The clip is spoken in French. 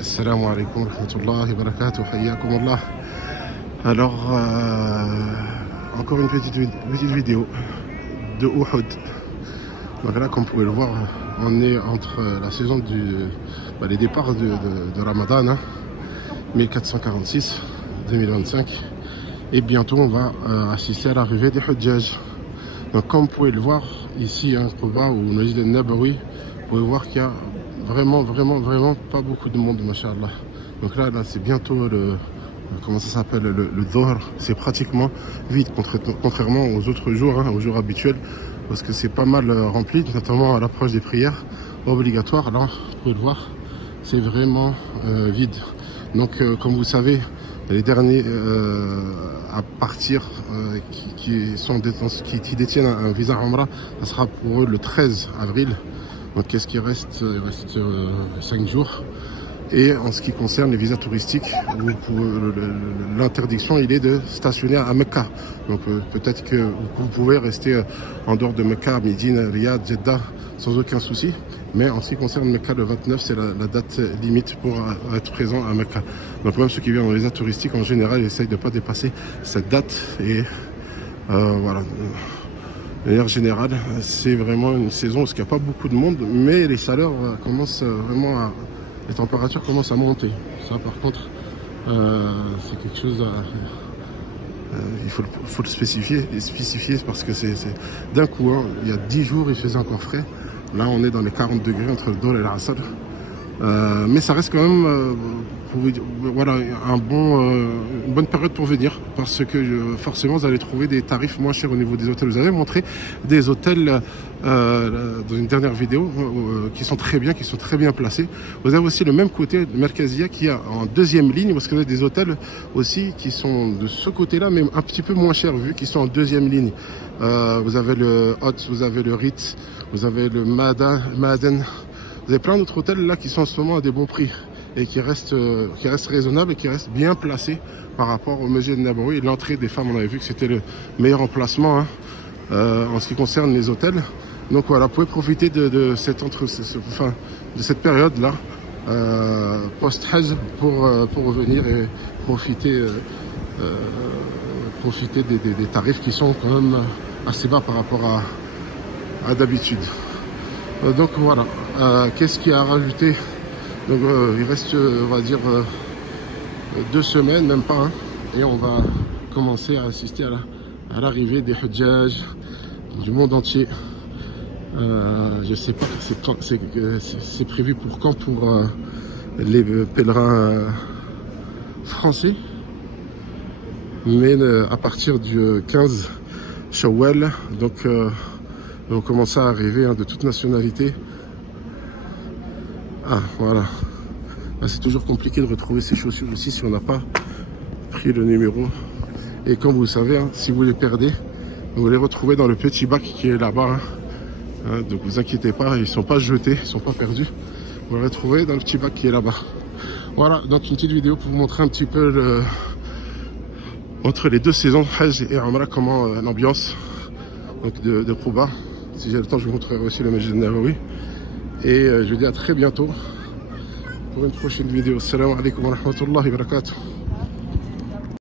Assalamu alaikum wa rahmatullahi wa barakatuh, hayyakum Allah. Alors, encore une petite vidéo de Uhud. Donc là, comme vous pouvez le voir, on est entre la saison les départs de Ramadan, hein, 1446-2025. Et bientôt, on va assister à l'arrivée des Hujjaj. Donc, comme vous pouvez le voir, ici, à Quba ou Masjid al-Nabawi, vous pouvez voir qu'il y a vraiment pas beaucoup de monde, mashallah. Donc là c'est bientôt comment ça s'appelle, le Dhuhr. C'est pratiquement vide, contrairement aux autres jours, hein, aux jours habituels, parce que c'est pas mal rempli, notamment à l'approche des prières obligatoires. Là, vous pouvez le voir, c'est vraiment vide. Donc, comme vous savez, les derniers à partir qui détiennent un visa Umrah, ça sera pour eux le 13 avril. Donc qu'est-ce qui reste? Il reste 5 jours. Et en ce qui concerne les visas touristiques, l'interdiction il est de stationner à Mecca. Donc peut-être que vous pouvez rester en dehors de Mecca, Médine, Riyad, Jeddah sans aucun souci. Mais en ce qui concerne Mecca, le 29 c'est la date limite pour être présent à Mecca. Donc même ceux qui viennent en visa touristique en général essayent de ne pas dépasser cette date. Et voilà. De manière générale, c'est vraiment une saison où il n'y a pas beaucoup de monde, mais les chaleurs commencent vraiment les températures commencent à monter. Ça, par contre, c'est quelque chose il faut le spécifier parce que c'est d'un coup, hein, il y a 10 jours, il faisait encore frais. Là, on est dans les 40 degrés entre le Dhuhr et l'Asr. Mais ça reste quand même voilà, une bonne période pour venir, parce que forcément vous allez trouver des tarifs moins chers au niveau des hôtels. Vous avez montré des hôtels dans une dernière vidéo qui sont très bien placés. Vous avez aussi le même côté de Merkazia qui est en deuxième ligne, parce que vous avez des hôtels aussi qui sont de ce côté-là, mais un petit peu moins chers vu qu'ils sont en deuxième ligne. Vous avez le Hot, vous avez le Ritz, vous avez le Maden. Vous avez plein d'autres hôtels là qui sont en ce moment à des bons prix et qui restent raisonnables et qui restent bien placés par rapport au Masjid al-Nabawi. Et l'entrée des femmes, on avait vu que c'était le meilleur emplacement, hein, en ce qui concerne les hôtels. Donc voilà, vous pouvez profiter de cette période là post-Hajj pour revenir et profiter des tarifs qui sont quand même assez bas par rapport à d'habitude. Donc voilà, qu'est-ce qu'il y a à rajouter? Donc il reste, on va dire, 2 semaines, même pas, hein, et on va commencer à assister à l'arrivée des Hujjaj du monde entier. Je sais pas, c'est prévu pour quand pour les pèlerins français, mais à partir du 15 Shawwal, donc vont commencer à arriver, hein, de toute nationalité. Ah voilà, c'est toujours compliqué de retrouver ces chaussures aussi si on n'a pas pris le numéro. Et comme vous le savez, hein, si vous les perdez, vous les retrouvez dans le petit bac qui est là-bas, hein. Donc vous inquiétez pas, ils ne sont pas jetés, ils ne sont pas perdus. Vous les retrouvez dans le petit bac qui est là-bas. Voilà, donc une petite vidéo pour vous montrer un petit peu entre les deux saisons, Hajj et Umrah, comment l'ambiance de Quba. Si j'ai le temps, je vous montrerai aussi le Masjid al-Nabawi. Et je vous dis à très bientôt pour une prochaine vidéo. Assalamu alaikum wa rahmatullahi wa barakatuh.